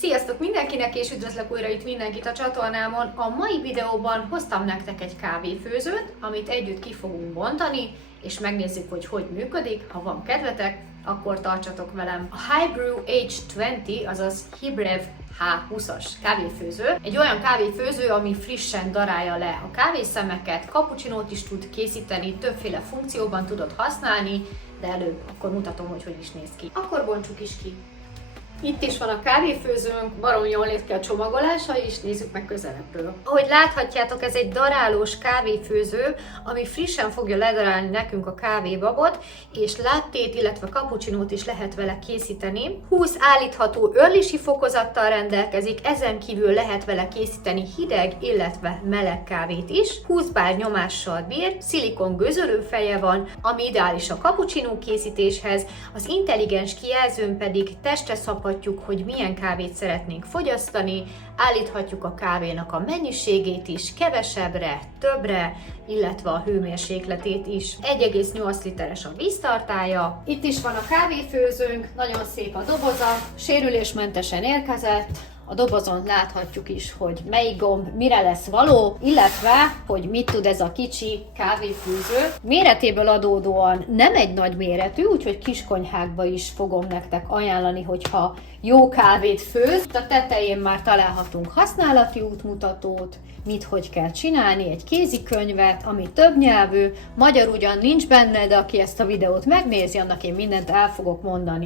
Sziasztok mindenkinek, és üdvözlök újra itt mindenkit a csatornámon. A mai videóban hoztam nektek egy kávéfőzőt, amit együtt ki fogunk bontani, és megnézzük, hogy hogy működik. Ha van kedvetek, akkor tartsatok velem. A Hybrew H20, azaz Hibrev H20-as kávéfőző. Egy olyan kávéfőző, ami frissen darálja le a kávészemeket, kapucsinót is tud készíteni, többféle funkcióban tudod használni, de előbb akkor mutatom, hogy hogy is néz ki. Akkor bontsuk is ki. Itt is van a kávéfőzőnk, baromi jól néz ki a csomagolása, és nézzük meg közelebbről. Ahogy láthatjátok, ez egy darálós kávéfőző, ami frissen fogja ledarálni nekünk a kávébabot, és lattét, illetve cappuccinót is lehet vele készíteni. 20 állítható őrlési fokozattal rendelkezik, ezen kívül lehet vele készíteni hideg, illetve meleg kávét is. 20 bár nyomással bír, szilikon gőzölőfeje van, ami ideális a cappuccinó készítéshez, az intelligens kijelzőn pedig testre szabhatjuk, hogy milyen kávét szeretnénk fogyasztani, állíthatjuk a kávénak a mennyiségét is, kevesebbre, többre, illetve a hőmérsékletét is. 1,8 literes a víztartálya. Itt is van a kávéfőzőnk, nagyon szép a doboza, sérülésmentesen érkezett. A dobozon láthatjuk is, hogy melyik gomb mire lesz való, illetve, hogy mit tud ez a kicsi kávéfőző. Méretéből adódóan nem egy nagy méretű, úgyhogy kiskonyhákba is fogom nektek ajánlani, hogyha jó kávét főz. A tetején már találhatunk használati útmutatót, mit hogy kell csinálni, egy kézikönyvet, ami többnyelvű, magyar ugyan nincs benne, de aki ezt a videót megnézi, annak én mindent el fogok mondani.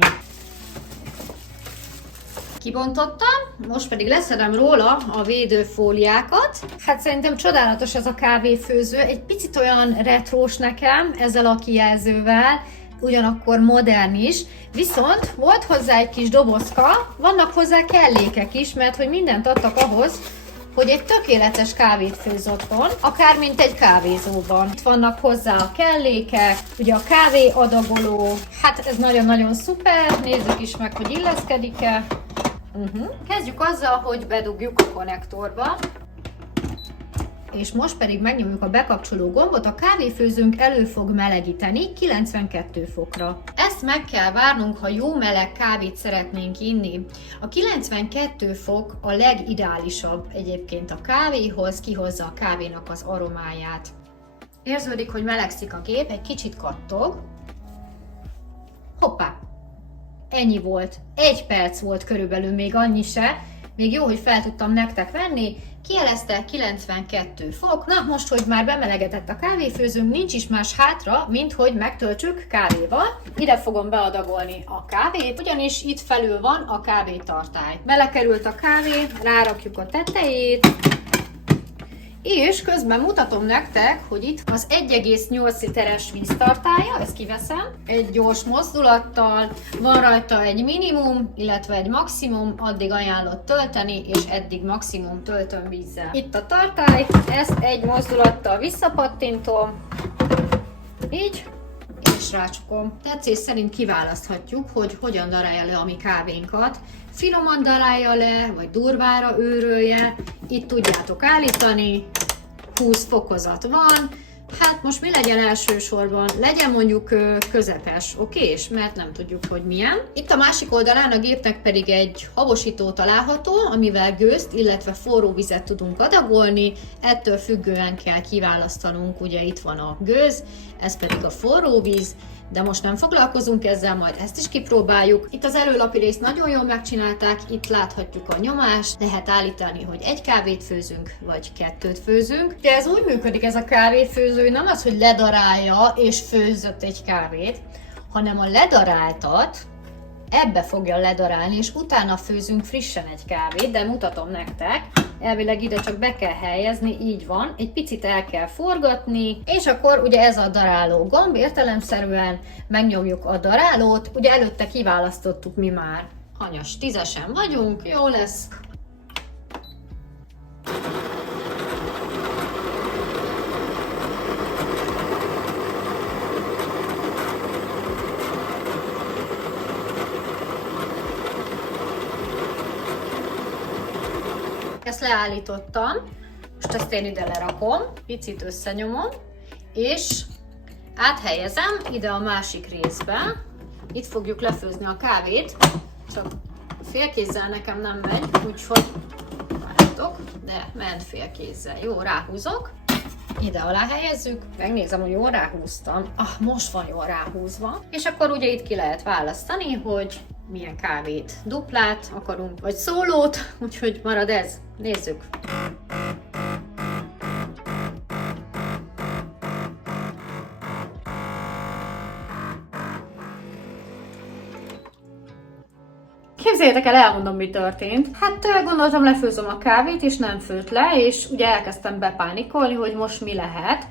Kibontottam, most pedig leszedem róla a védőfóliákat. Hát szerintem csodálatos ez a kávéfőző, egy picit olyan retrós nekem ezzel a kijelzővel, ugyanakkor modern is, viszont volt hozzá egy kis dobozka, vannak hozzá kellékek is, mert hogy mindent adtak ahhoz, hogy egy tökéletes kávét főz otthon, akár mint egy kávézóban. Itt vannak hozzá a kellékek, ugye a kávé adagoló, hát ez nagyon-nagyon szuper, nézzük is meg, hogy illeszkedik-e. Kezdjük azzal, hogy bedugjuk a konnektorba, és most pedig megnyomjuk a bekapcsoló gombot, a kávéfőzőnk elő fog melegíteni 92 fokra. Ezt meg kell várnunk, ha jó meleg kávét szeretnénk inni. A 92 fok a legideálisabb egyébként a kávéhoz, kihozza a kávénak az aromáját. Érződik, hogy melegszik a gép, egy kicsit kattog. Hoppá! Ennyi volt. 1 perc volt körülbelül, még annyi se. Még jó, hogy fel tudtam nektek venni. Kijelezte 92 fok. Na, most, hogy már bemelegedett a kávéfőzőnk, nincs is más hátra, mint hogy megtöltsük kávéval. Ide fogom beadagolni a kávét, ugyanis itt felül van a kávétartály. Belekerült a kávé, rárakjuk a tetejét, és közben mutatom nektek, hogy itt az 1,8 literes víztartálya, ezt kiveszem, egy gyors mozdulattal, van rajta egy minimum, illetve egy maximum, addig ajánlott tölteni, és eddig maximum töltöm vízzel. Itt a tartály, ezt egy mozdulattal visszapattintom, így, és rácsukom. Tetszés szerint kiválaszthatjuk, hogy hogyan darálja le a mi kávénkat. Finoman darálja le, vagy durvára őrölje. Itt tudjátok állítani, 20 fokozat van. Hát most mi legyen elsősorban? Legyen mondjuk közepes, okés? Mert nem tudjuk, hogy milyen. Itt a másik oldalán a gépnek pedig egy habosító található, amivel gőzt, illetve forró vizet tudunk adagolni. Ettől függően kell kiválasztanunk, ugye itt van a gőz, ez pedig a forró víz. De most nem foglalkozunk ezzel, majd ezt is kipróbáljuk. Itt az előlapi részt nagyon jól megcsinálták, itt láthatjuk a nyomást, lehet állítani, hogy 1 kávét főzünk, vagy 2-t főzünk. De ez úgy működik ez a kávéfőző, nem az, hogy ledarálja és főzött egy kávét, hanem a ledaráltat ebbe fogja ledarálni, és utána főzünk frissen egy kávét, de mutatom nektek. Elvileg ide csak be kell helyezni, így van, egy picit el kell forgatni, és akkor ugye ez a daráló gomb, értelemszerűen megnyomjuk a darálót, ugye előtte kiválasztottuk mi már. Hanyas 10-esen vagyunk, jó lesz. Ezt leállítottam, most ezt én ide lerakom, picit összenyomom, és áthelyezem ide a másik részbe. Itt fogjuk lefőzni a kávét, csak Félkézzel nekem nem megy, úgyhogy várjátok, de ment félkézzel. Jó, ráhúzok. Ide alá helyezzük, megnézem, hogy jól ráhúztam. Most van jól ráhúzva. És akkor ugye itt ki lehet választani, hogy milyen kávét, duplát akarunk, vagy szólót, úgyhogy marad ez. Nézzük. Képzeljétek el, elmondom, mi történt. Hát gondoltam, lefőzöm a kávét, és nem főtt le, és ugye elkezdtem bepánikolni, hogy most mi lehet.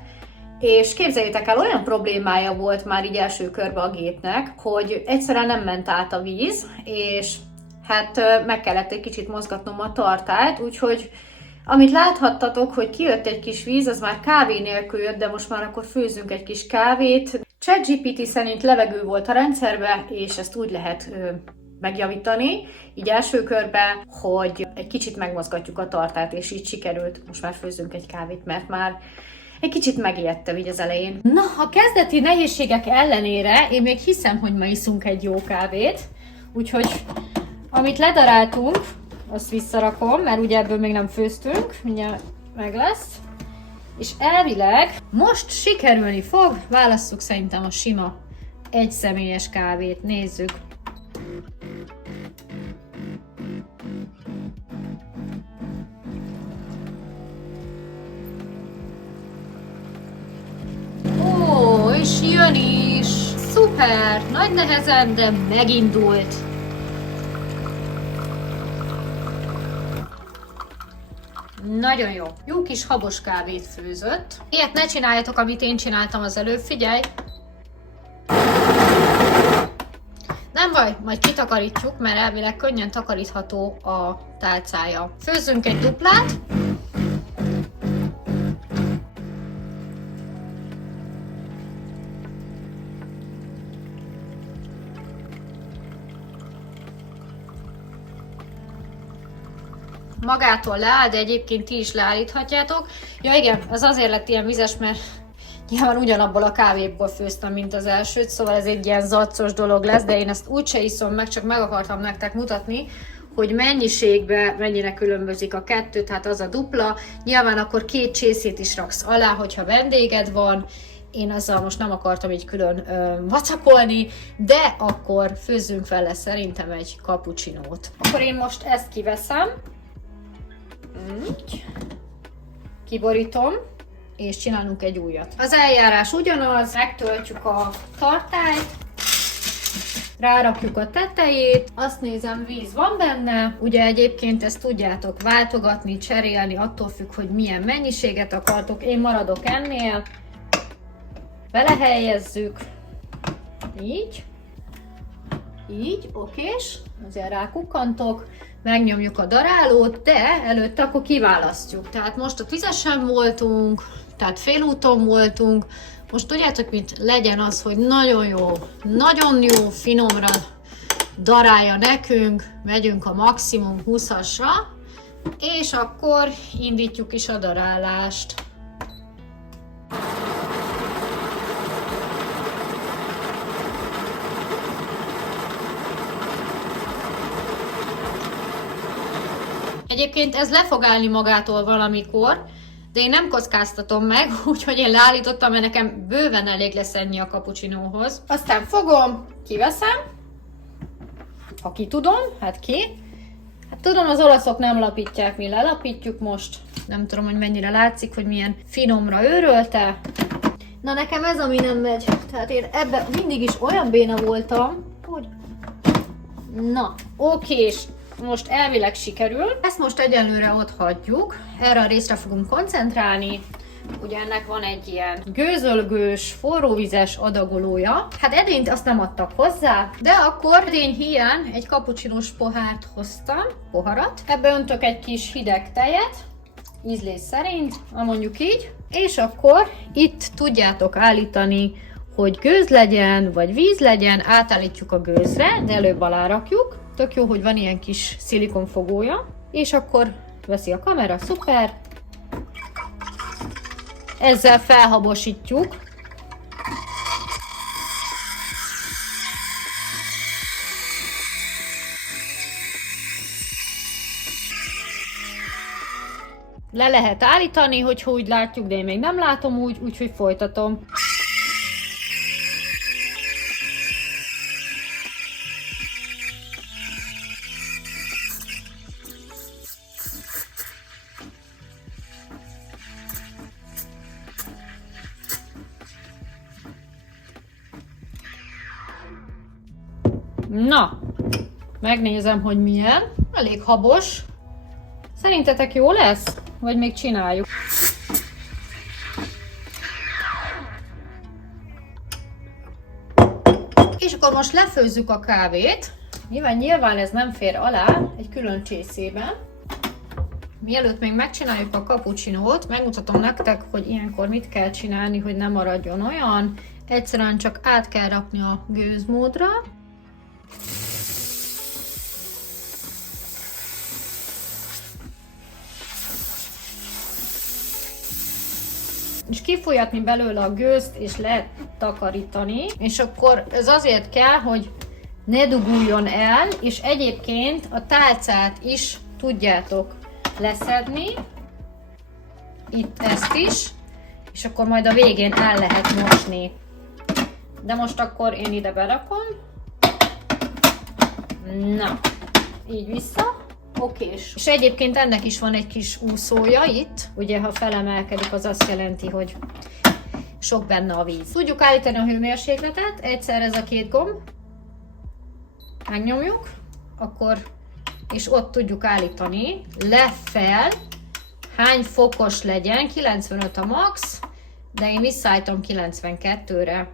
És képzeljétek el, olyan problémája volt már így első körbe a gépnek, hogy egyszerűen nem ment át a víz, és hát meg kellett egy kicsit mozgatnom a tartályt, úgyhogy amit láthattatok, hogy kijött egy kis víz, az már kávé nélkül jött, de most már akkor főzünk egy kis kávét. ChatGPT szerint levegő volt a rendszerbe, és ezt úgy lehet megjavítani, így első körben, hogy egy kicsit megmozgatjuk a tartályt, és így sikerült. Most már főzünk egy kávét, mert már egy kicsit megijedtem így az elején. Na, a kezdeti nehézségek ellenére én még hiszem, hogy ma iszunk egy jó kávét, úgyhogy amit ledaráltunk, azt visszarakom, mert ugye ebből még nem főztünk, mindjárt meg lesz. És elvileg most sikerülni fog, válasszuk szerintem a sima egyszemélyes kávét, nézzük. Ó, és jön is! Szuper! Nagy nehezen, de megindult! Nagyon jó. Jó kis habos kávét főzött. Ilyet ne csináljatok, amit én csináltam az előbb, figyelj! Nem baj, majd kitakarítjuk, mert elvileg könnyen takarítható a tálcája. Főzzünk egy duplát. Magától leáll, de egyébként ti is leállíthatjátok. Ja igen, ez azért lett ilyen vizes, mert nyilván ugyanabból a kávéból főztem, mint az elsőt, szóval ez egy ilyen zaccos dolog lesz, de én ezt úgyse iszom meg, csak meg akartam nektek mutatni, hogy mennyiségben mennyire különbözik a kettő, tehát az a dupla. Nyilván akkor 2 csészét is raksz alá, hogyha vendéged van. Én azzal most nem akartam így külön vacakolni, de akkor főzzünk vele szerintem egy cappuccinót. Akkor én most ezt kiveszem, kiborítom, és csinálunk egy újat. Az eljárás ugyanaz, megtöltjük a tartályt, rárakjuk a tetejét, azt nézem, víz van benne, ugye egyébként ezt tudjátok váltogatni, cserélni, attól függ, hogy milyen mennyiséget akartok, én maradok ennél, belehelyezzük, így, okés, azért rákukkantok, megnyomjuk a darálót, de előtte akkor kiválasztjuk. Tehát most a vizesen voltunk, tehát félúton voltunk, most tudjátok mit? Legyen az, hogy nagyon jó, finomra darálja nekünk, megyünk a maximum 20-asra, és akkor indítjuk is a darálást. Egyébként ez le fog állni magától valamikor, de én nem kockáztatom meg, úgyhogy én leállítottam, mert nekem bőven elég lesz ennyi a cappuccinóhoz. Aztán fogom, kiveszem, ha ki tudom, hát ki. Hát tudom, az olaszok nem lapítják, mi lelapítjuk most. Nem tudom, hogy mennyire látszik, hogy milyen finomra őrölte. Na nekem ez, ami nem megy. Tehát én ebben mindig is olyan béna voltam, hogy... Na, okés. Most elvileg sikerül. Ezt most egyelőre ott hagyjuk. Erre a részre fogunk koncentrálni. Ugye ennek van egy ilyen gőzölgős, forróvizes adagolója. Hát edényt azt nem adtak hozzá, de akkor edény hiány egy cappuccinós poharat. Ebbe öntök egy kis hideg tejet, ízlés szerint, mondjuk így. És akkor itt tudjátok állítani, hogy gőz legyen, vagy víz legyen, átállítjuk a gőzre, de előbb alárakjuk. Tök jó, hogy van ilyen kis szilikonfogója, és akkor veszi a kamera, szuper. Ezzel felhabosítjuk. Le lehet állítani, hogyha úgy látjuk, de én még nem látom úgy, úgyhogy folytatom. Na, megnézem, hogy milyen. Elég habos. Szerintetek jó lesz? Vagy még csináljuk? És akkor most lefőzzük a kávét. Nyilván ez nem fér alá egy külön csészében. Mielőtt még megcsináljuk a cappuccinót, megmutatom nektek, hogy ilyenkor mit kell csinálni, hogy ne maradjon olyan. Egyszerűen csak át kell rakni a gőzmódra. És kifolyatni belőle a gőzt, és letakarítani. És akkor ez azért kell, hogy ne duguljon el, és egyébként a tálcát is tudjátok leszedni. Itt ezt is, és akkor majd a végén el lehet mosni. De most akkor én ide berakom. Na, így vissza. Okés. És egyébként ennek is van egy kis úszója itt. Ugye, ha felemelkedik, az azt jelenti, hogy sok benne a víz. Tudjuk állítani a hőmérsékletet. Egyszer ez a két gomb. Megnyomjuk. Akkor, és ott tudjuk állítani. Le-fel. Hány fokos legyen. 95 a max. De én visszaállítom 92-re.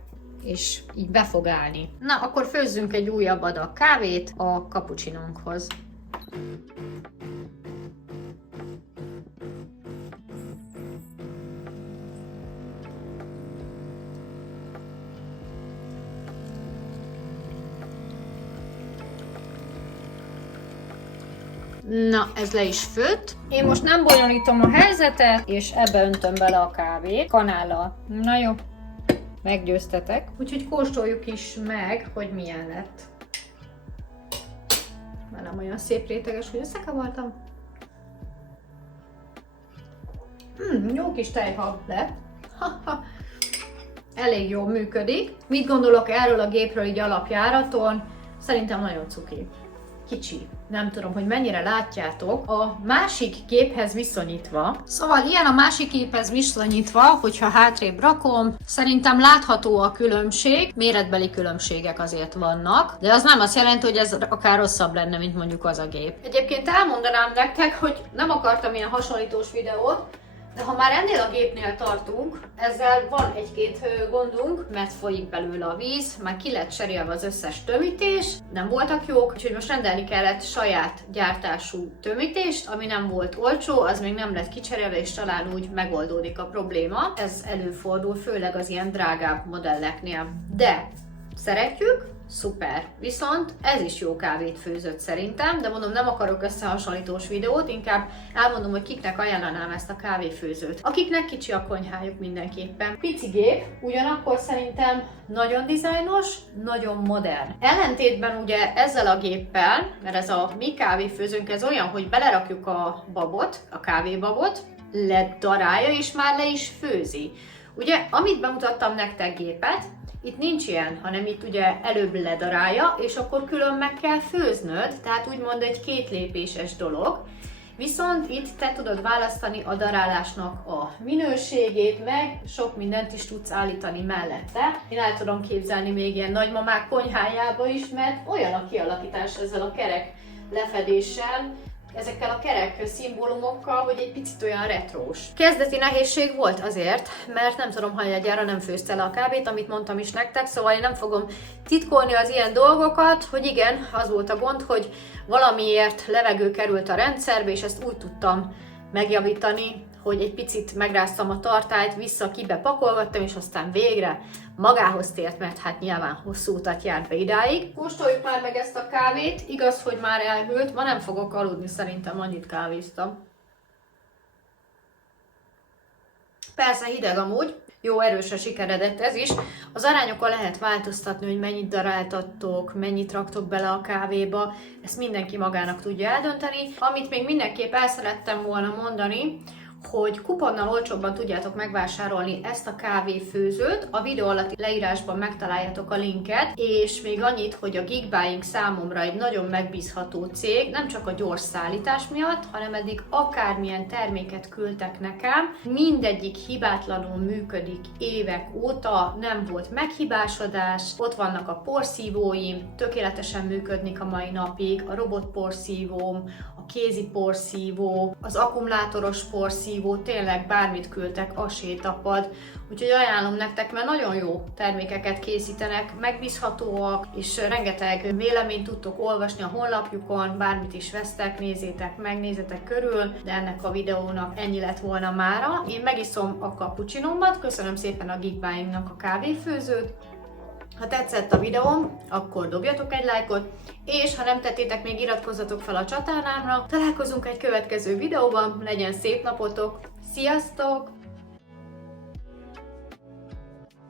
És így be fog állni. Na, akkor főzzünk egy újabb adag kávét a cappuccinónkhoz. Na, ez le is főtt. Én most nem bonyolítom a helyzetet, és ebbe öntöm bele a kávét kanállal. Na jó, meggyőztetek. Úgyhogy kóstoljuk is meg, hogy milyen lett. Már nem olyan szép réteges, hogy összekavartam. Jó kis tejhab lett. Elég jól működik. Mit gondolok erről a gépről így alapjáraton? Szerintem nagyon cuki. Kicsi. Nem tudom, hogy mennyire látjátok. A másik géphez viszonyítva, szóval ilyen a másik géphez viszonyítva, hogyha hátrébb rakom, szerintem látható a különbség, méretbeli különbségek azért vannak, de az nem azt jelenti, hogy ez akár rosszabb lenne, mint mondjuk az a gép. Egyébként elmondanám nektek, hogy nem akartam ilyen hasonlítós videót, de ha már ennél a gépnél tartunk, ezzel van egy-két gondunk, mert folyik belőle a víz, már ki lett cserélve az összes tömítés, nem voltak jók, úgyhogy most rendelni kellett saját gyártású tömítést, ami nem volt olcsó, az még nem lett kicserélve, és talán úgy megoldódik a probléma. Ez előfordul, főleg az ilyen drágább modelleknél. De szeretjük, szuper. Viszont ez is jó kávét főzött szerintem, de mondom, nem akarok összehasonlítós videót, inkább elmondom, hogy kiknek ajánlanám ezt a kávéfőzőt. Akiknek kicsi a konyhájuk mindenképpen. Pici gép, ugyanakkor szerintem nagyon dizájnos, nagyon modern. Ellentétben ugye ezzel a géppel, mert ez a mi kávéfőzőnk, ez olyan, hogy belerakjuk a babot, a kávébabot, ledarálja és már le is főzi. Ugye, amit bemutattam nektek gépet, itt nincs ilyen, hanem itt ugye előbb ledarálja, és akkor külön meg kell főznöd, tehát úgymond egy kétlépéses dolog. Viszont itt te tudod választani a darálásnak a minőségét, meg sok mindent is tudsz állítani mellette. Én el tudom képzelni még ilyen nagymamák konyhájába is, mert olyan a kialakítás ezzel a kerek lefedéssel, ezekkel a kerek szimbólumokkal, hogy egy picit olyan retrós. Kezdeti nehézség volt azért, mert nem tudom, hanyadjára nem főzte le a kávét, amit mondtam is nektek, szóval én nem fogom titkolni az ilyen dolgokat, hogy igen, az volt a gond, hogy valamiért levegő került a rendszerbe, és ezt úgy tudtam megjavítani, hogy egy picit megráztam a tartályt, vissza kibe pakolgattam, és aztán végre magához tért, mert hát nyilván hosszú utat járt be idáig. Kóstoljuk már meg ezt a kávét, igaz, hogy már elhűlt, ma nem fogok aludni, szerintem annyit kávéztam. Persze hideg amúgy, jó erősen sikeredett ez is. Az arányokon lehet változtatni, hogy mennyit daráltattok, mennyit raktok bele a kávéba, ezt mindenki magának tudja eldönteni. Amit még mindenképp el szerettem volna mondani, hogy kuponnal olcsóbban tudjátok megvásárolni ezt a kávéfőzőt. A videó alatti leírásban megtaláljátok a linket, és még annyit, hogy a Geekbuying számomra egy nagyon megbízható cég, nem csak a gyors szállítás miatt, hanem eddig akármilyen terméket küldtek nekem, mindegyik hibátlanul működik évek óta, nem volt meghibásodás, ott vannak a porszívóim, tökéletesen működnek a mai napig, a robotporszívóm, a kézi porszívó, az akkumulátoros porszívó, tényleg bármit küldtek, a sétapad. Úgyhogy ajánlom nektek, mert nagyon jó termékeket készítenek, megbízhatóak, és rengeteg véleményt tudtok olvasni a honlapjukon, bármit is vesztek, nézzétek meg, nézzetek körül, de ennek a videónak ennyi lett volna mára. Én megiszom a cappuccinommat, köszönöm szépen a Geekbuyingnak a kávéfőzőt. Ha tetszett a videóm, akkor dobjatok egy lájkot, és ha nem tettétek még, iratkozzatok fel a csatornámra. Találkozunk egy következő videóban, legyen szép napotok, sziasztok!